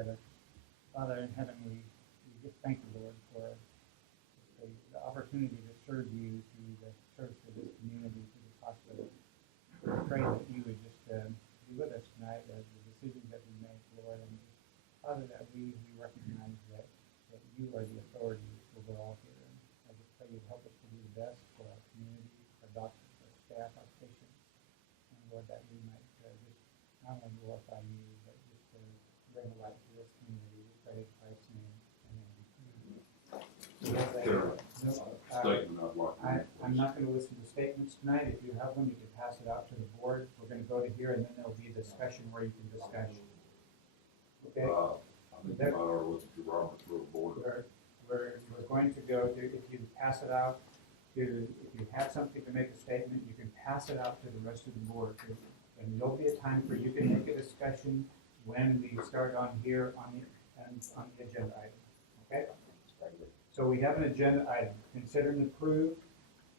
together. Father in heaven, we just thank you, Lord, for the opportunity to serve you through the service to this community, to this hospital. We pray that you would just be with us tonight as the decisions that we make, Lord, and Father, that we recognize that you are the authority over all here. And I just pray you'd help us to do the best for our community, our doctors, our staff, our patients, and Lord, that we might just not only glorify you, but just bring light to this community. We pray in Christ's name. Amen. I'm not going to listen to statements tonight. If you have one, you can pass it out to the board. We're going to go to here, and then there'll be a discussion where you can discuss. Okay? I think you might ought to listen to Robert's Rule of Order. We're going to go to, if you pass it out to, if you have something to make a statement, you can pass it out to the rest of the board. And there'll be a time where you can make a discussion when we start on here on the agenda item. Okay? So we have an agenda item. Consider and approve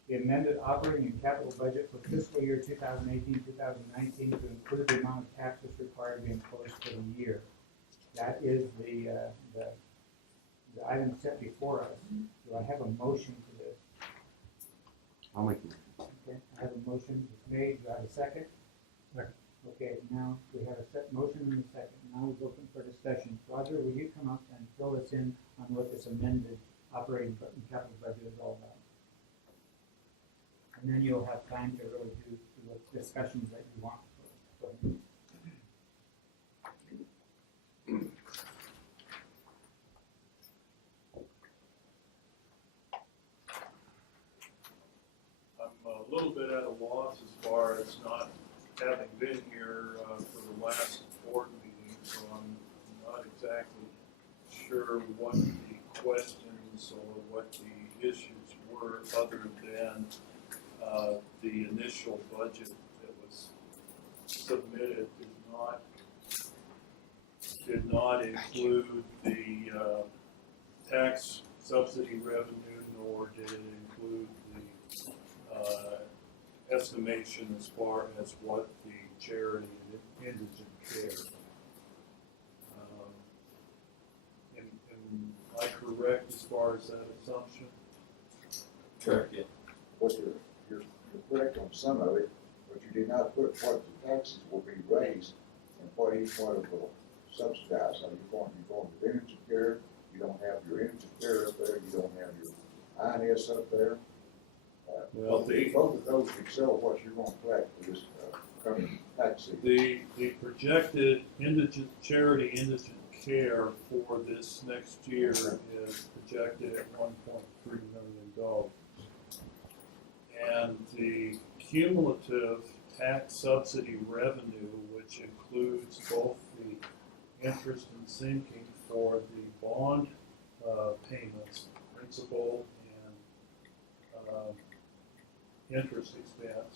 the amended operating and capital budget for fiscal year 2018-2019 to include the amount of taxes required to be imposed for the year. That is the item set before us. Do I have a motion for this? I'll make it. Okay, I have a motion made. Do I have a second? Second. Okay, now we have a motion and a second. Now we're looking for discussion. Roger, will you come up and fill us in on what this amended operating and capital budget is all about? And then you'll have time to really do the discussions that you want. So, I'm a little bit at a loss as far as not having been here for the last board meeting, so I'm not exactly sure what the questions or what the issues were, other than the initial budget that was submitted did not include the tax subsidy revenue, nor did it include the estimation as far as what the charity and indigent care. Am I correct as far as that assumption? Correct, yeah. What you're correct on some of it, but you did not put what the taxes will be raised and what each one of will subsidize. So you're going with indigent care, you don't have your indigent care up there, you don't have your INS up there. Well, both of those excel what you're going to collect for this coming tax season. the projected charity indigent care for this next year is projected at $1.3 million. And the cumulative tax subsidy revenue, which includes both the interest and sinking for the bond payments, principal and interest expense,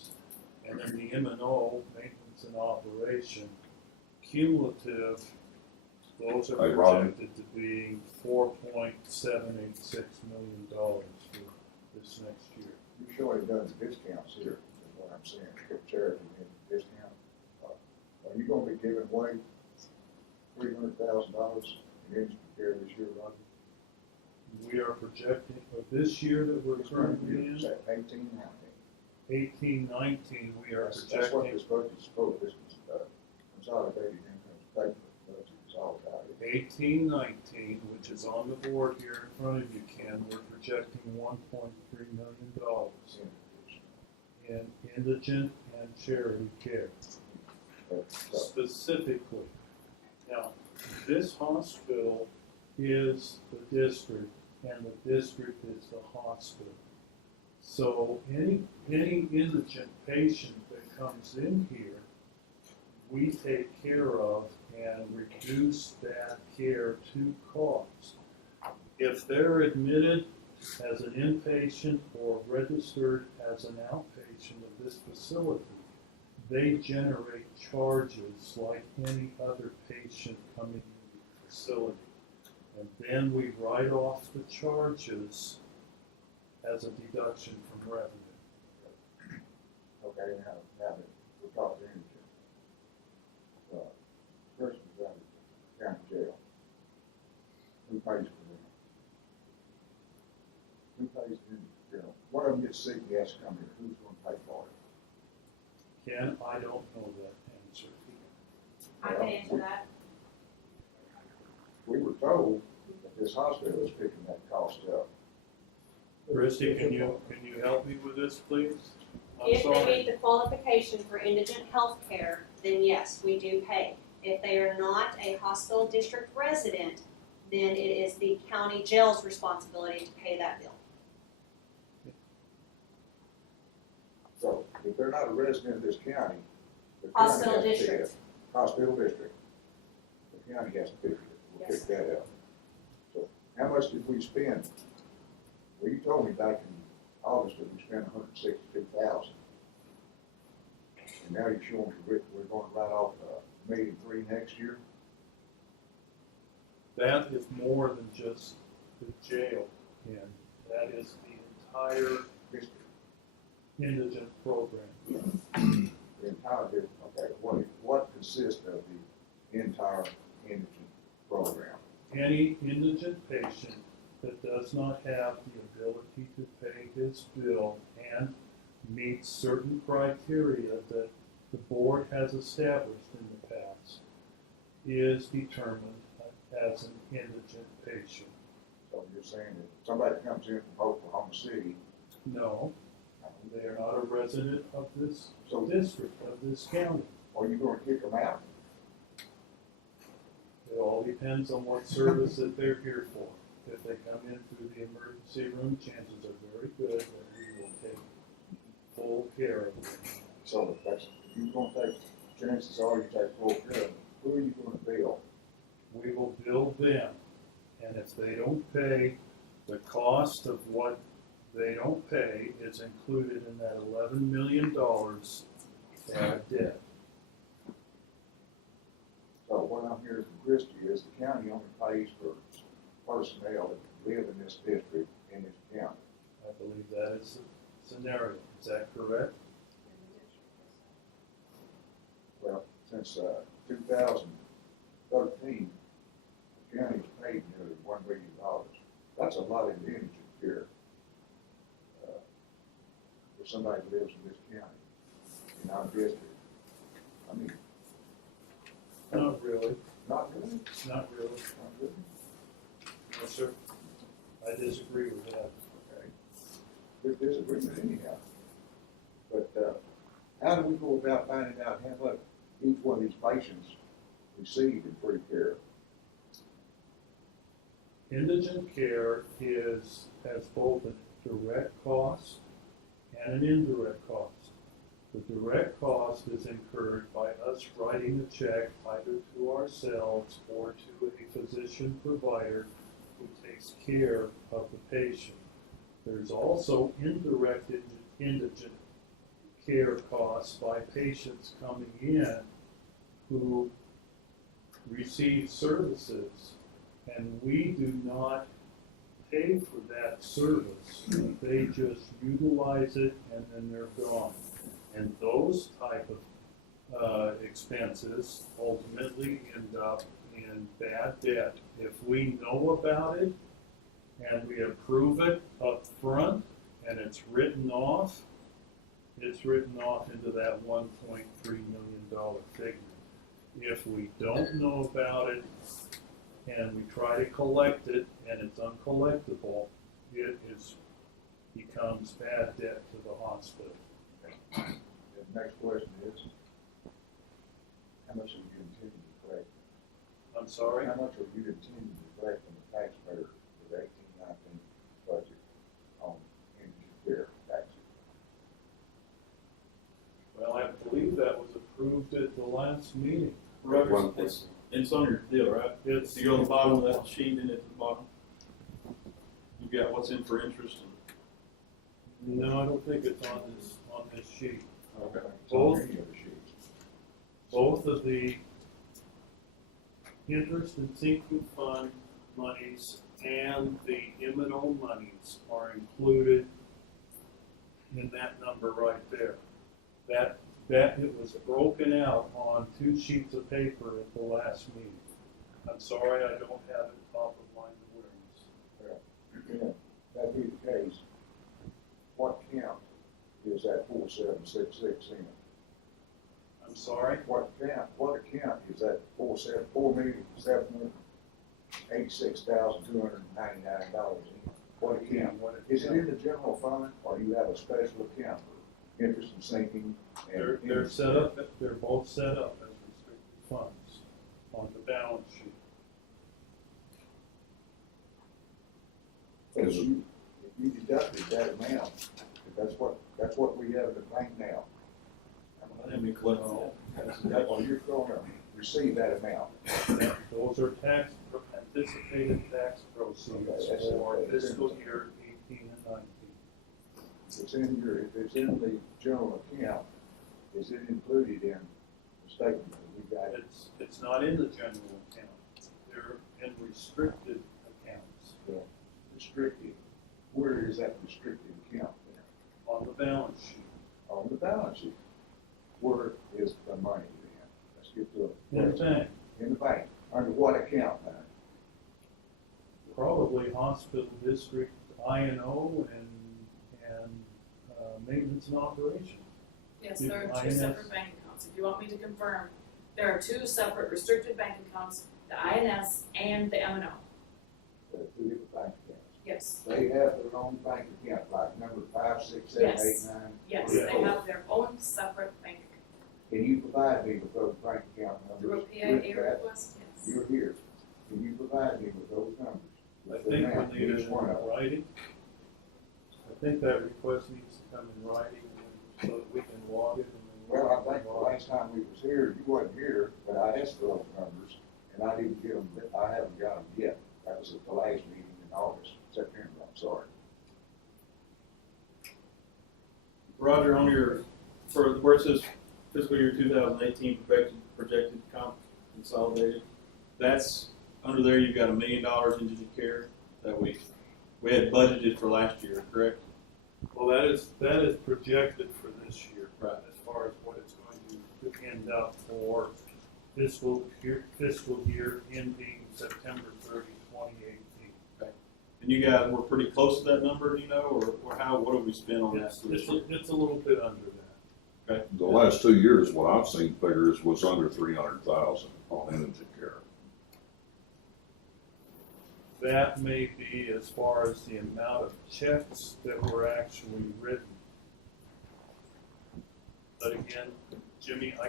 and then the M&O, maintenance and operation, cumulative, those are Hey, Rodney. projected to be $4.786 million for this next year. You surely done the discounts here, is what I'm saying, for charity and discount. Are you going to be giving away $300,000 in indigent care this year, Roger? We are projecting, for this year that we're currently in, 18-19, we are That's what projecting this budget is supposed, this consolidated income statement budget is all about. 18-19, which is on the board here in front of you, Ken, we're projecting $1.3 million in indigent and charity care, specifically. Now, this hospital is the district, and the district is the hospital. So any indigent patient that comes in here, we take care of and reduce that care to cost. If they're admitted as an inpatient or registered as an outpatient of this facility, they generate charges like any other patient coming into the facility. And then we write off the charges as a deduction from revenue. Okay, now that we're talking indigent. First was out of county jail. has to come here, who's gonna pay for it? Ken, I don't know that answer. I can answer that. We were told that this hospital is picking that cost up. Christie, can you help me with this, please? I'm If they sorry. meet the qualification for indigent health care, then yes, we do pay. If they are not a hospital district resident, then it is the county jail's responsibility to pay that bill. So if they're not a resident of this county, the county Hospital has to pay district. it. Hospital district. The county has to pick it, we'll pick Yes. that up. So how much did we spend? Well, you told me back in August that we spent $162,000. And now you're showing we're going to write off $1,300,000 next year? That is more than just the jail, Ken. That is the entire District. indigent program. The entire district, okay, what consists of the entire indigent program? Any indigent patient that does not have the ability to pay his bill and meets certain criteria that the board has established in the past is determined as an indigent patient. So you're saying that somebody comes in from Oklahoma City, No, they are not a resident of this so district, of this county. are you gonna kick them out? It all depends on what service that they're here for. If they come in through the emergency room, chances are very good that we will take full care of them. So if that's, if you're gonna take, chances are you take full care of them, who are you gonna bill? We will bill them, and if they don't pay, the cost of what they don't pay is included in that $11 million debt. So what I'm hearing from Christie is the county only pays for personnel that live in this district in this county. I believe that is the scenario. Is that correct? Well, since 2013, the county's paid nearly $1 billion. That's a lot in indigent care. For somebody who lives in this county, in our district. I mean, Not really, not really, not really. not really. No, sir. I disagree with that. Okay. There's disagreement anyhow. But how do we go about finding out how much each one of these patients receive in free care? Indigent care has both a direct cost and an indirect cost. The direct cost is incurred by us writing a check either to ourselves or to a physician provider who takes care of the patient. There's also indirect indigent care costs by patients coming in who receive services, and we do not pay for that service. They just utilize it and then they're gone. And those type of expenses ultimately end up in bad debt. If we know about it and we approve it up front and it's written off into that $1.3 million figure. If we don't know about it and we try to collect it and it's uncollectible, it becomes bad debt to the hospital. The next question is, how much are you intending to collect? I'm sorry? How much are you intending to collect from the taxpayer for the 18-19 budget on indigent care taxes? Well, I believe that was approved at the last meeting. Rogers, it's on your deal, right? It's, You go to the bottom of that sheet and at the bottom, you've got what's in for interest. no, I don't think it's on this sheet. Okay. It's on Both. any of the sheets. Both of the interest and sinking fund monies and the M&O monies are included in that number right there. That it was broken out on 2 sheets of paper at the last meeting. I'm sorry, I don't have it top of mind awareness. Well, if that be the case, what count is that 4766 in? I'm sorry? What account is that 4,786,299 in? What account? Is it in the general fund, or do you have a special account for interest and sinking? And They're set up, they're both set up as restricted funds on the balance sheet. If you deducted that amount, that's what we have in the bank now. Let me collect that. Or you're gonna receive that amount. Those are anticipated tax proceeds Okay, that's for okay. fiscal year 18 and 19. If it's in the general account, is it included in the statement that we got? It's not in the general account. They're in restricted accounts Restricted? Where is that restricted account then? on the balance sheet. On the balance sheet. Where is the money then? Let's get to it. In the bank, In the bank. Under what account then? probably hospital district, I&O and maintenance and operation. Yes, Yeah, there are two INS. separate bank accounts. If you want me to confirm, there are two separate restricted bank accounts, the INS and the M&O. There are two different bank accounts. Yes, They have their own bank account, like number 5, 6, 7, 8, 9. yes, Yeah. they have their own separate bank account. Can you provide me with those bank account Through a numbers? PIA With that? request, yes. You're here. Can you provide me with those numbers? I With the think amount we for need it each in one of them? writing. I think that request needs to come in writing so that we can log it. Well, I think the last time we was here, you wasn't here, but I asked for those numbers, and I didn't get them, I haven't got them yet. That was at the last meeting in August, September, I'm sorry. Roger, on your, for where it says fiscal year 2018 projected consolidated, that's, under there, you've got $1 million indigent care that we had budgeted for last year, correct? Well, that is projected for this year. Right. As far as what it's going to end up for fiscal year ending September 30, 2018. And you guys were pretty close to that number, do you know, or how, what have we spent on that? It's a little bit under that. The last 2 years, what I've seen figures was under 300,000 on indigent care. That may be as far as the amount of checks that were actually written. But again, Jimmy, I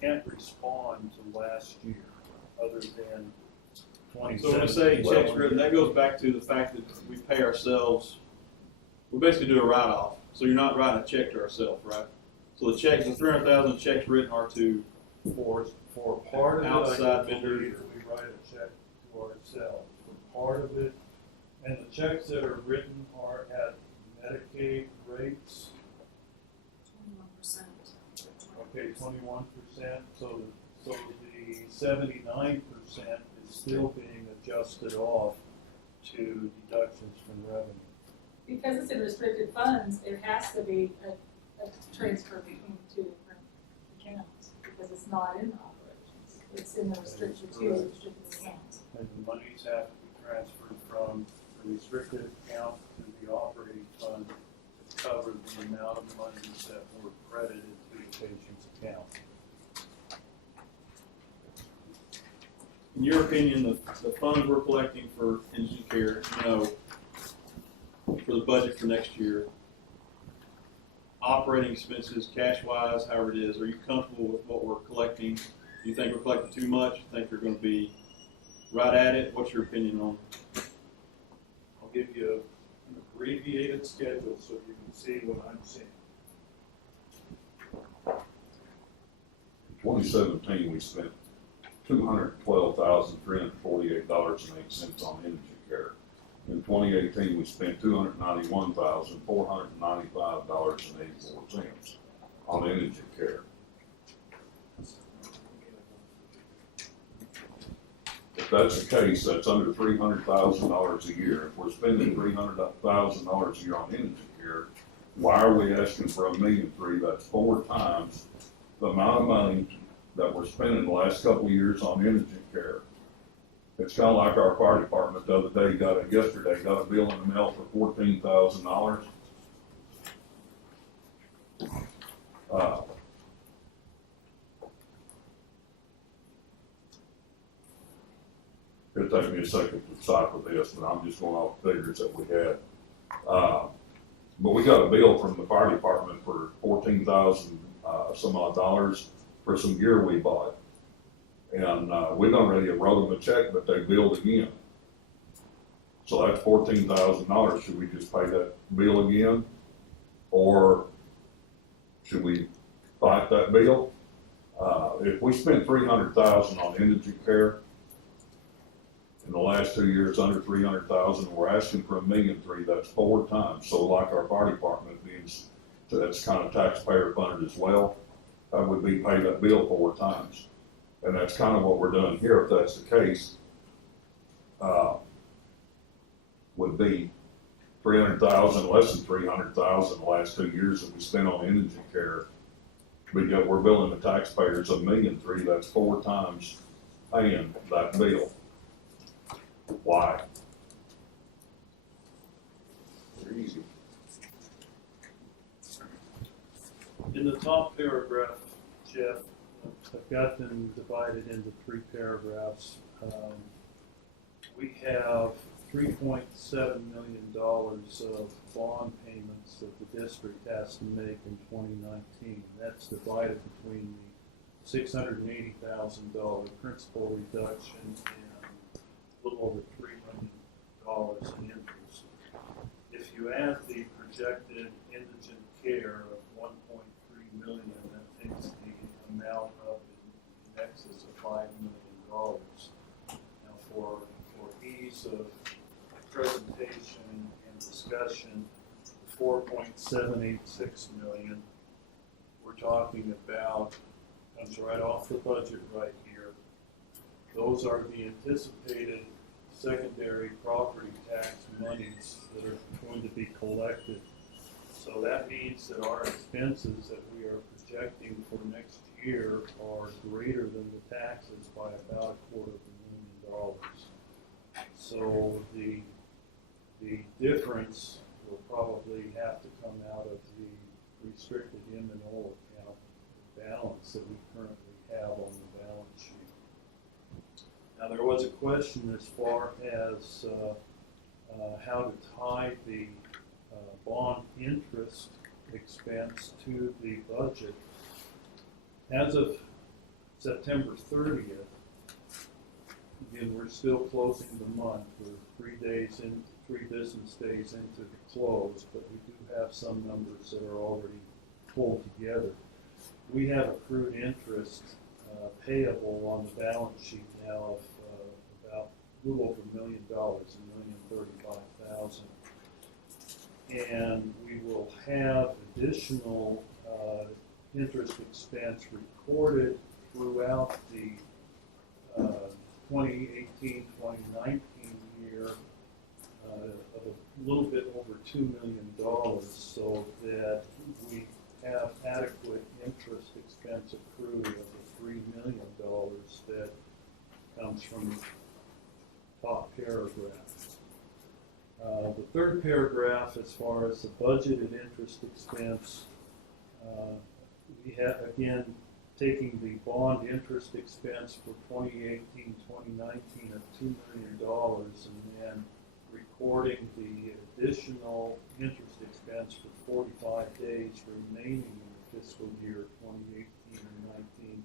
can't respond to last year other than 2017. So when I say checks written, that goes back to the fact that we pay ourselves, we basically do a write-off. So you're not writing a check to ourselves, right? So the checks, the 300,000 checks written are to For part of it, outside I believe vendors. that we write a check to ourselves. For part of it, and the checks that are written are at Medicaid rates, 21%. okay, 21%. So the 79% is still being adjusted off to deductions from revenue. Because it's in restricted funds, it has to be a transfer between two different accounts, because it's not in the operations. It's in the restricted accounts. And the monies have to be transferred from the restricted account to the operating fund to cover the amount of monies that were credited to the patient's account. In your opinion, the funds we're collecting for indigent care, for the budget for next year, operating expenses, cash-wise, however it is, are you comfortable with what we're collecting? Do you think we're collecting too much? You think they're going to be right at it? What's your opinion on? I'll give you an abbreviated schedule so you can see what I'm seeing. 2017, we spent $212,348.08 on indigent care. In 2018, we spent $291,495.84 on indigent care. If that's the case, that's under $300,000 a year. If we're spending $300,000 a year on indigent care, why are we asking for $1.3 million? That's 4 times the amount of money that we're spending the last couple of years on indigent care. It's kind of like our fire department the other day got a bill in the mail for $14,000. It'll take me a second to decipher this, but I'm just going off the figures that we had. But we got a bill from the fire department for 14,000 some odd dollars for some gear we bought. And we done already wrote them a check, but they billed again. So that's $14,000. Should we just pay that bill again? Or should we fight that bill? If we spent $300,000 on indigent care in the last 2 years, under $300,000, we're asking for $1.3 million. That's 4 times. So like our fire department means, so that's kind of taxpayer funded as well. That would be pay that bill 4 times. And that's kind of what we're doing here. If that's the case, would be 300,000, less than 300,000 the last 2 years that we spent on indigent care. We're billing the taxpayers $1.3 million. That's 4 times paying that bill. Why? They're easy. In the top paragraph, Jeff, I've got them divided into 3 paragraphs. We have $3.7 million of bond payments that the district has to make in 2019. That's divided between the $680,000 principal reduction and a little over $3 million in interest. If you add the projected indigent care of $1.3 million, that takes the amount up in excess of $5 million. Now, for ease of presentation and discussion, 4.786 million, we're talking about, comes right off the budget right here. Those are the anticipated secondary property tax monies that are going to be collected. So that means that our expenses that we are projecting for next year are greater than the taxes by about $250,000. So the difference will probably have to come out of the restricted M&O account balance that we currently have on the balance sheet. Now, there was a question as far as how to tie the bond interest expense to the budget. As of September 30th, again, we're still closing the month. We're 3 business days into the close, but we do have some numbers that are already pulled together. We have accrued interest payable on the balance sheet now of about a little over $1 million, $1,035,000. And we will have additional interest expense recorded throughout the 2018-2019 year of a little bit over $2 million, so that we have adequate interest expense accrued of the $3 million that comes from the top paragraph. The 3rd paragraph, as far as the budgeted interest expense, we have, again, taking the bond interest expense for 2018-2019 of $2 million and then recording the additional interest expense for 45 days remaining in the fiscal year 2018 and 19,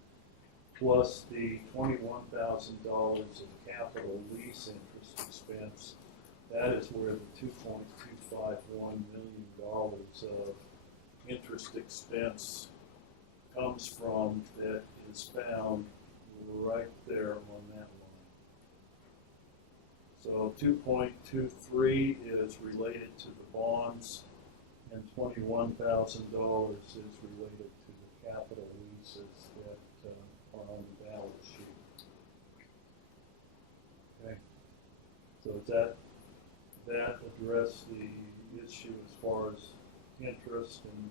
plus the $21,000 of capital lease interest expense. That is where the $2.251 million of interest expense comes from, that is found right there on that line. So 2.23 is related to the bonds, and $21,000 is related to the capital leases that are on the balance sheet. Okay, so does that address the issue as far as interest and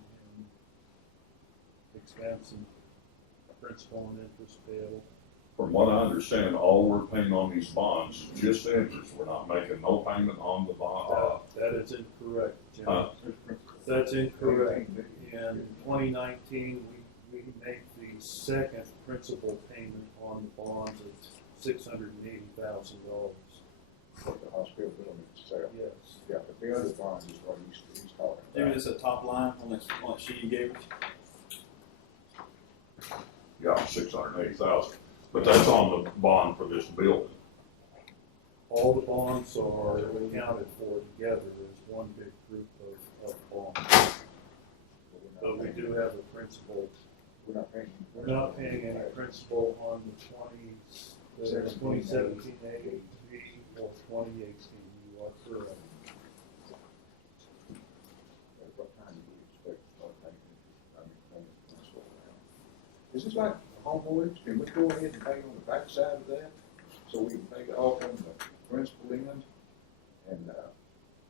expense and principal and interest payable? From what I understand, all we're paying on these bonds is just the interest. We're not making no payment on the bond. That is incorrect, Jim. That's incorrect. In 2019, we make the second principal payment on the bonds of $680,000. For the hospital building itself. Yes. Yeah, but the other bonds is what he's talking Maybe about. it's a top line on that sheet you gave us. Yeah, 680,000, but that's on the bond for this building. All the bonds are accounted for together as one big group of bonds. But we do have a principal. We're not paying. We're not paying any principal on the 2017 AAV or 2018. You are correct. At what time do we expect to start paying principal now? Is this like home mortgage? Can we go ahead and pay on the backside of that? So we can pay it off on the principal end and,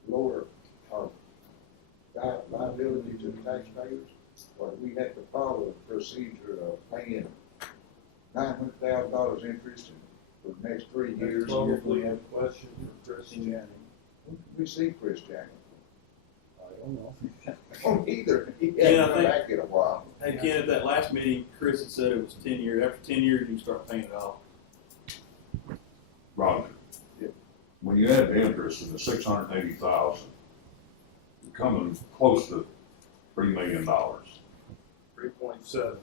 lower our liability to the taxpayers? Or do we have to follow the procedure of paying $900,000 interest for the next 3 years? That's probably a question for Chris Janney. When can we see Chris Janney? I don't know. I don't either. He Yeah, I hasn't come think- back in a while. Hey Ken, at that last meeting, Chris had said it was 10 years. After 10 years, you can start paying it off. Roger. Yeah. When you add the interest in the 680,000, you're coming close to $3 million. 3.7.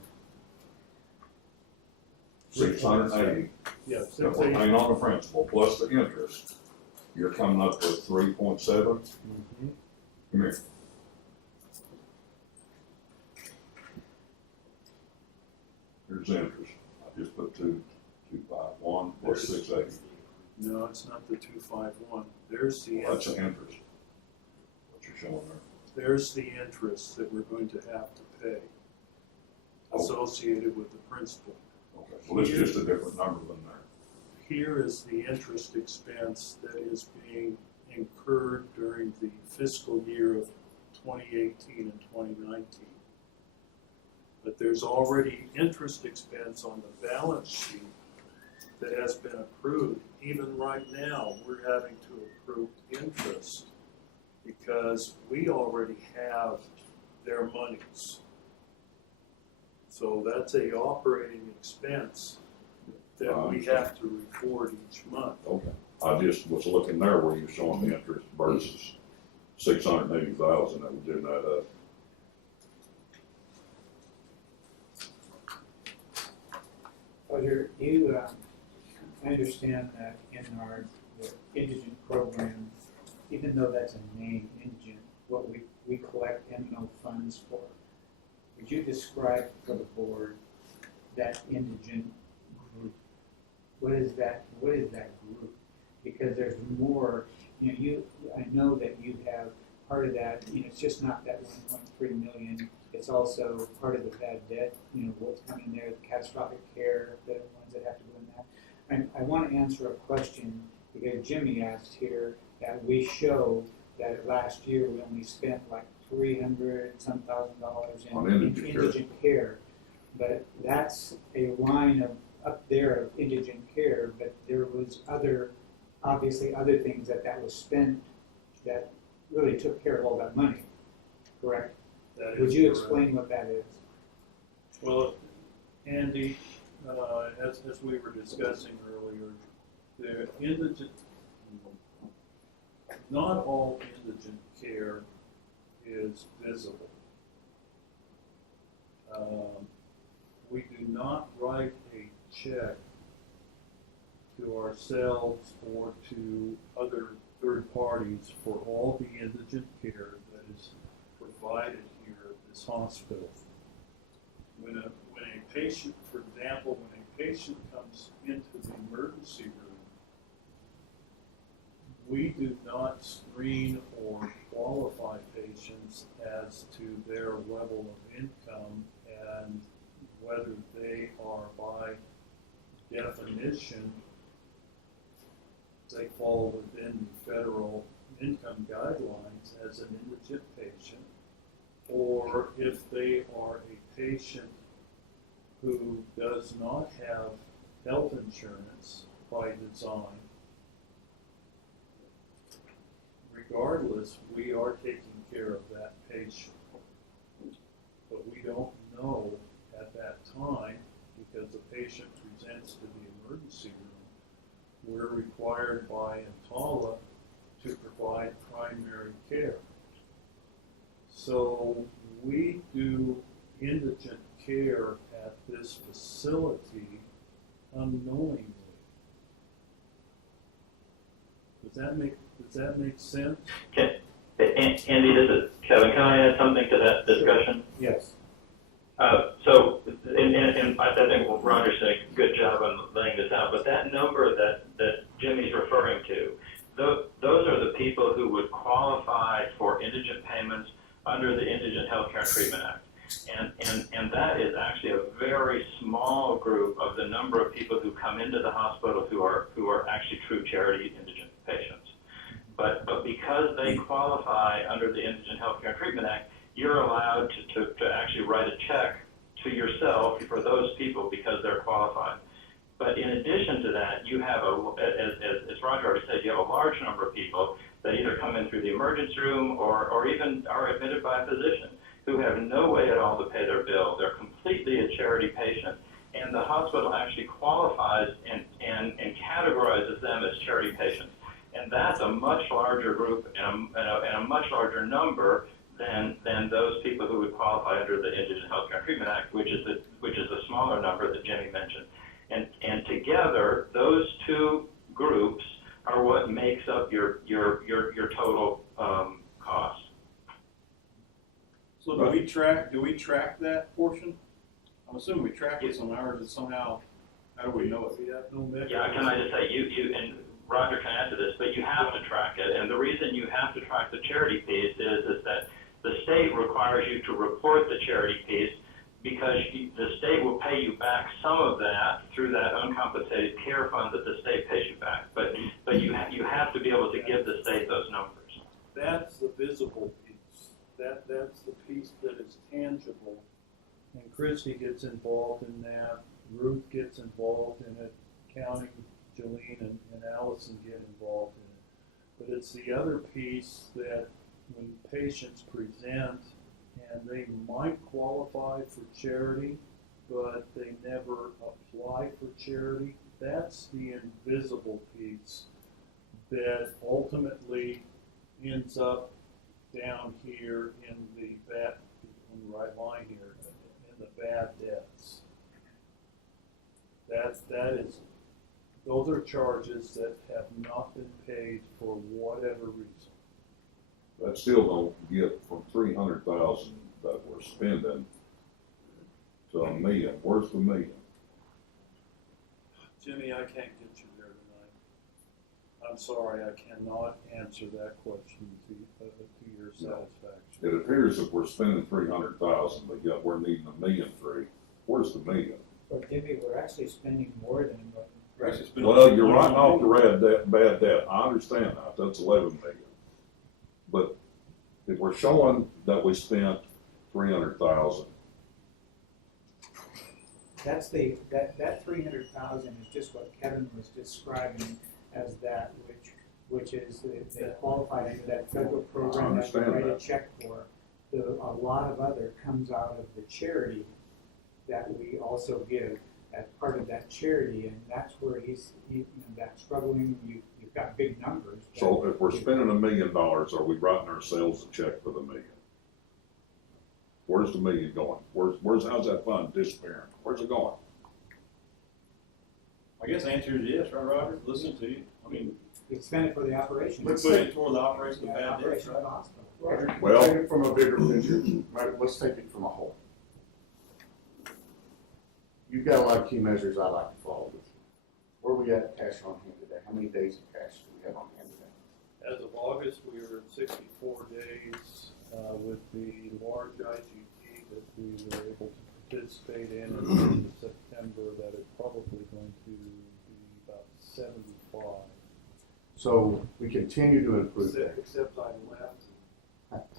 680, Yeah, if we're paying on the principal plus the interest, you're coming up with 3.7. Mhm. Come here. Here's the interest. I just put 251 plus 680. No, it's not the 251. There's the Well, that's interest. the interest. What you're showing there. There's the interest that we're going to have to pay associated with the principal. Okay, well, it's just a different number than there. Here is the interest expense that is being incurred during the fiscal year of 2018 and 2019. But there's already interest expense on the balance sheet that has been accrued. Even right now, we're having to accrue interest because we already have their monies. So that's a operating expense that we have to record each month. Okay. I just was looking there where you're showing the interest versus 680,000 that was in that, Roger, I understand that in our the indigent program, even though that's a name, indigent, what we collect M&O funds for. Would you describe for the board that indigent group? What is that group? Because there's more, I know that you have part of that, it's just not that 1.3 million. It's also part of the bad debt, what's coming there, the catastrophic care, the ones that have to go in that. And I want to answer a question because Jimmy asked here that we show that last year we only spent like $300-some thousand On in indigent care. indigent care. But that's a line of up there of indigent care, but there was obviously other things that was spent that really took care of all that money, correct? That is Would you correct. explain what that is? Well, Andy, as we were discussing earlier, the indigent, not all indigent care is visible. We do not write a check to ourselves or to other third parties for all the indigent care that is provided here at this hospital. When a patient, for example, when a patient comes into the emergency room, we do not screen or qualify patients as to their level of income and whether they are by definition, they fall within the federal income guidelines as an indigent patient, or if they are a patient who does not have health insurance by design. Regardless, we are taking care of that patient. but we don't know at that time, because the patient presents to the emergency room, we're required by EMTALA to provide primary care. So we do indigent care at this facility unknowingly. Does that make sense? Andy, this is Kevin. Can I add something to that discussion? Yes. So, and I think Roger's doing a good job on laying this out, but that number that Jimmy's referring to, those are the people who would qualify for indigent payments under the Indigent Healthcare and Treatment Act. And that is actually a very small group of the number of people who come into the hospital who are actually true charity indigent patients. But because they qualify under the Indigent Healthcare and Treatment Act, you're allowed to actually write a check to yourself for those people because they're qualified. But in addition to that, you have, as Roger already said, you have a large number of people that either come in through the emergency room or even are admitted by a physician who have no way at all to pay their bill. They're completely a charity patient, and the hospital actually qualifies and categorizes them as charity patients. And that's a much larger group and a much larger number than those people who would qualify under the Indigent Healthcare and Treatment Act, which is the smaller number that Jimmy mentioned. And together, those two groups are what makes up your total cost. So do we track that portion? I'm assuming we track it somehow, or is it somehow, how do we know it? We have no mechanism. Yeah, can I just say, you and Roger can add to this, but you have to track it. And the reason you have to track the charity piece is that the state requires you to report the charity piece because the state will pay you back some of that through that uncompensated care fund that the state pays you back. But you have to be able to give the state those numbers. That's the visible piece. That's the piece that is tangible. And Christy gets involved in that. Ruth gets involved in it. County, Jolene and Allison get involved in it. But it's the other piece that when patients present and they might qualify for charity, but they never apply for charity, that's the invisible piece that ultimately ends up down here in the bad, on the right line here, in the bad debts. Those are charges that have not been paid for whatever reason. That still don't get from 300,000 that we're spending to $1 million. Where's the $1 million? Jimmy, I can't get you there tonight. I'm sorry, I cannot answer that question to your satisfaction. It appears that we're spending 300,000, but yet we're needing $1.3 million. Where's the $1 million? But Jimmy, we're actually spending more than what. We're actually spending Well, you're writing off the bad debt. I understand that. That's 11 million. But if we're showing that we spent 300,000, That's that 300,000 is just what Kevin was describing as that which is they qualify under that federal program that we write a check for. A lot of other comes out of the charity that we also give as part of that charity, and that's where he's that struggling. You've got big numbers. so if we're spending $1 million, are we writing ourselves a check for the $1 million? Where's the $1 million going? How's that fund disappearing? Where's it going? I guess the answer is yes, right, Roger? Listen to you. I mean, We spend it for the operation. we put it toward the operation of Yeah, bad debts, operation of right? the hospital. Roger, Well- take it from a bigger picture, right, let's take it from a whole. You've got a lot of key measures I like to follow with you. Where are we at cash on hand today? How many days of cash do we have on hand today? As of August, we were at 64 days with the large IGT that we were able to participate in in September. That is probably going to be about 75. So we continue to improve that. Except I left.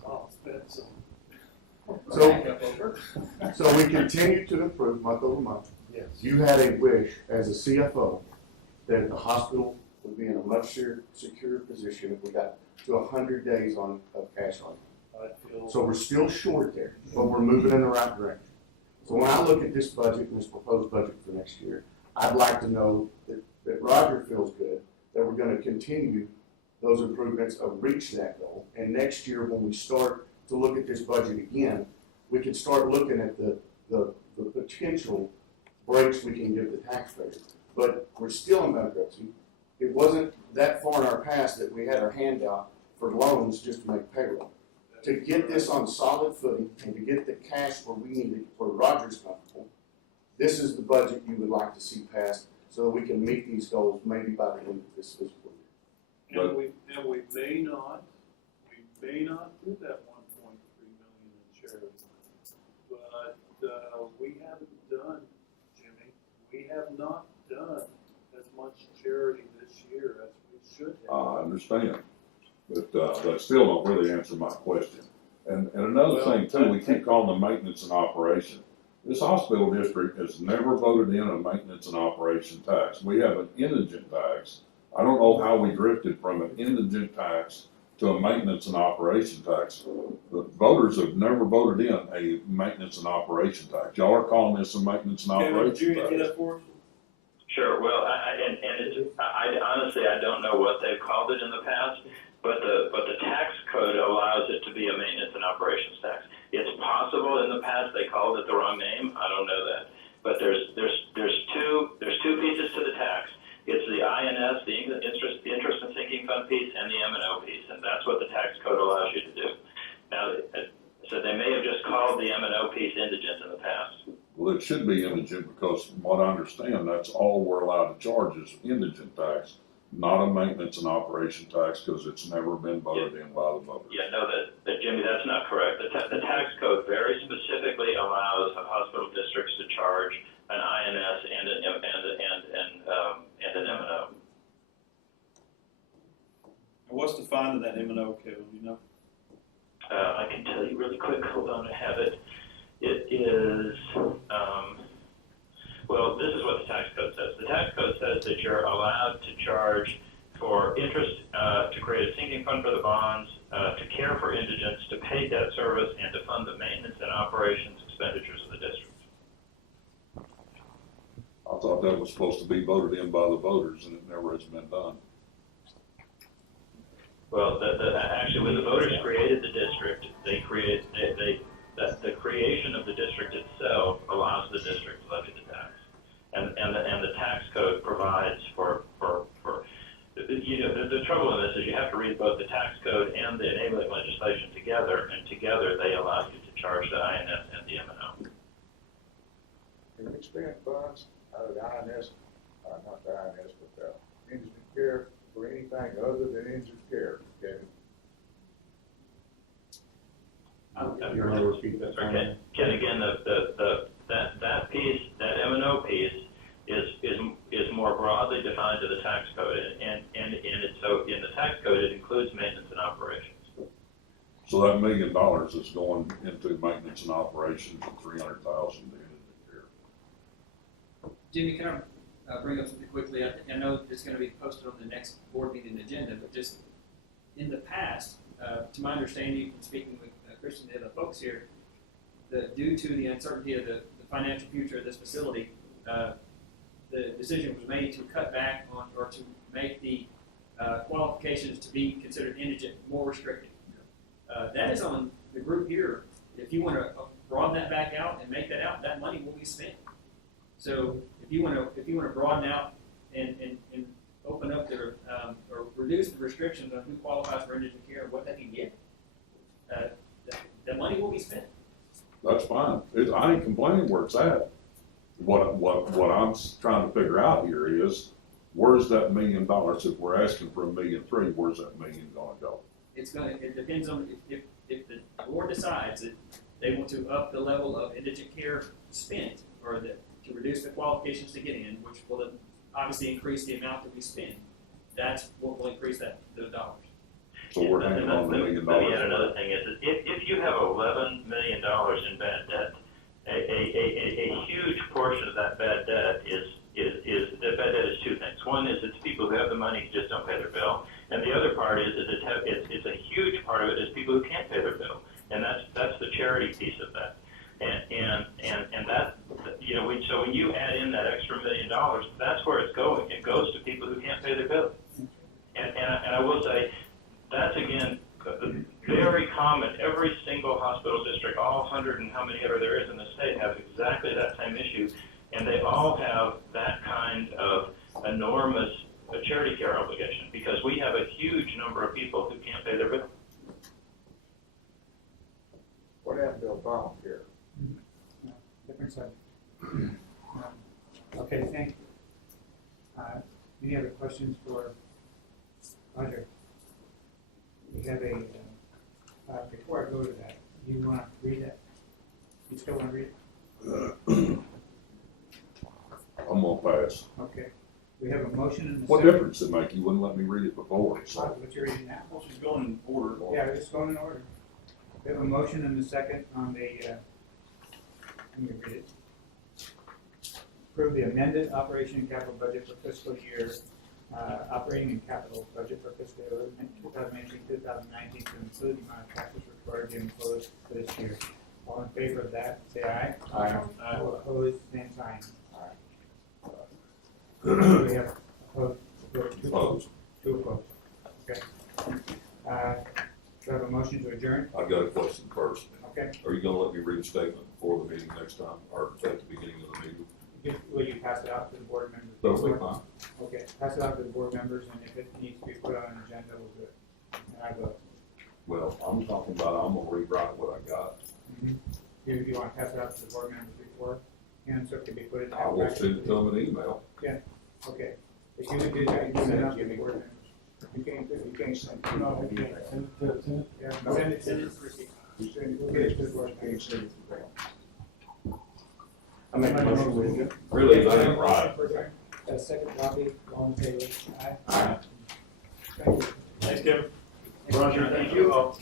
I'll spend some. So we continue to improve month over month. Yes. You had a wish as a CFO that the hospital would be in a much secure position if we got to 100 days of cash on. I feel. So we're still short there, but we're moving in the right direction. So when I look at this budget and this proposed budget for next year, I'd like to know that Roger feels good, that we're gonna continue those improvements of reach that goal. And next year, when we start to look at this budget again, we can start looking at the potential breaks we can give the taxpayers. But we're still in bankruptcy. It wasn't that far in our past that we had our hand out for loans just to make payroll. To get this on solid footing and to get the cash where we need it, where Roger's comfortable, this is the budget you would like to see passed so that we can meet these goals maybe by the end of this fiscal year. And we may not do that 1.3 million in charity. But, we haven't done, Jimmy, we have not done as much charity this year as we should have. I understand, but, that still don't really answer my question. And another thing too, we keep calling the maintenance and operation. This hospital district has never voted in a maintenance and operation tax. We have an indigent tax. I don't know how we drifted from an indigent tax to a maintenance and operation tax. The voters have never voted in a maintenance and operation tax. Y'all are calling this a maintenance and Kevin, would you operation answer tax. that for us? Sure, well, I honestly, I don't know what they've called it in the past, but the tax code allows it to be a maintenance and operations tax. It's possible in the past they called it the wrong name, I don't know that. But there's two pieces to the tax. It's the INS, the interest and sinking fund piece, and the M&O piece, and that's what the tax code allows you to do. Now, so they may have just called the M&O piece indigent in the past. Well, it should be indigent because from what I understand, that's all we're allowed to charge is indigent tax, not a maintenance and operation tax because it's never been voted in by the voters. Yeah, no, Jimmy, that's not correct. The tax code very specifically allows hospital districts to charge an INS and an M&O. And what's defined in that M&O, Kevin, you know? I can tell you really quick, hold on, I have it. It is, well, this is what the tax code says. The tax code says that you're allowed to charge for interest, to create a sinking fund for the bonds, to care for indigents, to pay debt service, and to fund the maintenance and operations expenditures of the district. I thought that was supposed to be voted in by the voters and it never has been done. Well, actually, when the voters created the district, the creation of the district itself allows the district to levy the tax. And the tax code provides for you know, the trouble in this is you have to read both the tax code and the enabling legislation together, and together they allow you to charge the INS and the M&O. Can we expend funds out of the INS, not the INS, but indigent care for anything other than indigent care, Kevin? You want to repeat that? Okay, Ken, again, that piece, that M&O piece is more broadly defined to the tax code, and so in the tax code, it includes maintenance and operations. So that $1 million is going into maintenance and operations and 300,000 to indigent care. Jimmy, can I bring up something quickly? I know it's going to be posted on the next board meeting agenda, but just in the past, to my understanding, from speaking with Christian and the other folks here, due to the uncertainty of the financial future of this facility, the decision was made to cut back on, or to make the qualifications to be considered indigent more restricted. That is on the group here. If you want to broaden that back out and make that out, that money will be spent. So if you want to broaden out and open up the or reduce the restrictions on who qualifies for indigent care and what they can get, the money will be spent. That's fine. I ain't complaining where it's at. What I'm trying to figure out here is, where's that $1 million? If we're asking for $1.3 million, where's that $1 million gonna go? It depends on if the board decides that they want to up the level of indigent care spent, or to reduce the qualifications to get in, which will obviously increase the amount that we spend. That's what will increase those dollars. So we're hanging on $1 million. Let me add another thing is that if you have $11 million in bad debt, a huge portion of that bad debt is two things. One is it's people who have the money who just don't pay their bill, and the other part is it's a huge part of it is people who can't pay their bill. charity piece of that. And that, you know, so when you add in that extra $1 million, that's where it's going. It goes to people who can't pay their bills. And I will say, that's again, very common. Every single hospital district, all 100 and how many ever there is in the state, have exactly that same issue. And they all have that kind of enormous charity care obligation because we have a huge number of people who can't pay their bills. What happened to Obamacare? Different subject. Okay, thank you. Any other questions for Roger? We have a, before I go to that, you want to read that? You still want to read it? I'm gonna pass. Okay. We have a motion and a What second. difference it make? You wouldn't let me read it before, so. What you're reading now? Well, she's going in order. Yeah, we're just going in order. We have a motion and a second on the, let me read it. Approve the amended operation and capital budget for fiscal year, operating and capital budget for fiscal year 2018-2019 to include the amount of taxes required to impose for this year. All in favor of that, say aye. Aye. All opposed, same sign. We have opposed, Opposed. two opposed. Okay. Do I have a motion to adjourn? I've got a question first. Okay. Are you gonna let me read a statement before the meeting next time, or at the beginning of the meeting? Will you pass it out to the board members? That'll be fine. Okay, pass it out to the board members, and if it needs to be put on an agenda, we'll do it. And I will. Well, I'm talking about, I'm gonna rewrite what I got. Do you want to pass it out to the board members before? And so it can be put in. I will send it to them an email. Okay. If you would do that, you can send it out to the board members. You can't send. No, we can't. Send it. Yeah, send it. We'll get it to the board members. I make a motion with you. Really, that ain't right. Second, Robbie, all in favor? Aye. Aye. Thank you. Thanks, Kevin. Roger, thank you all.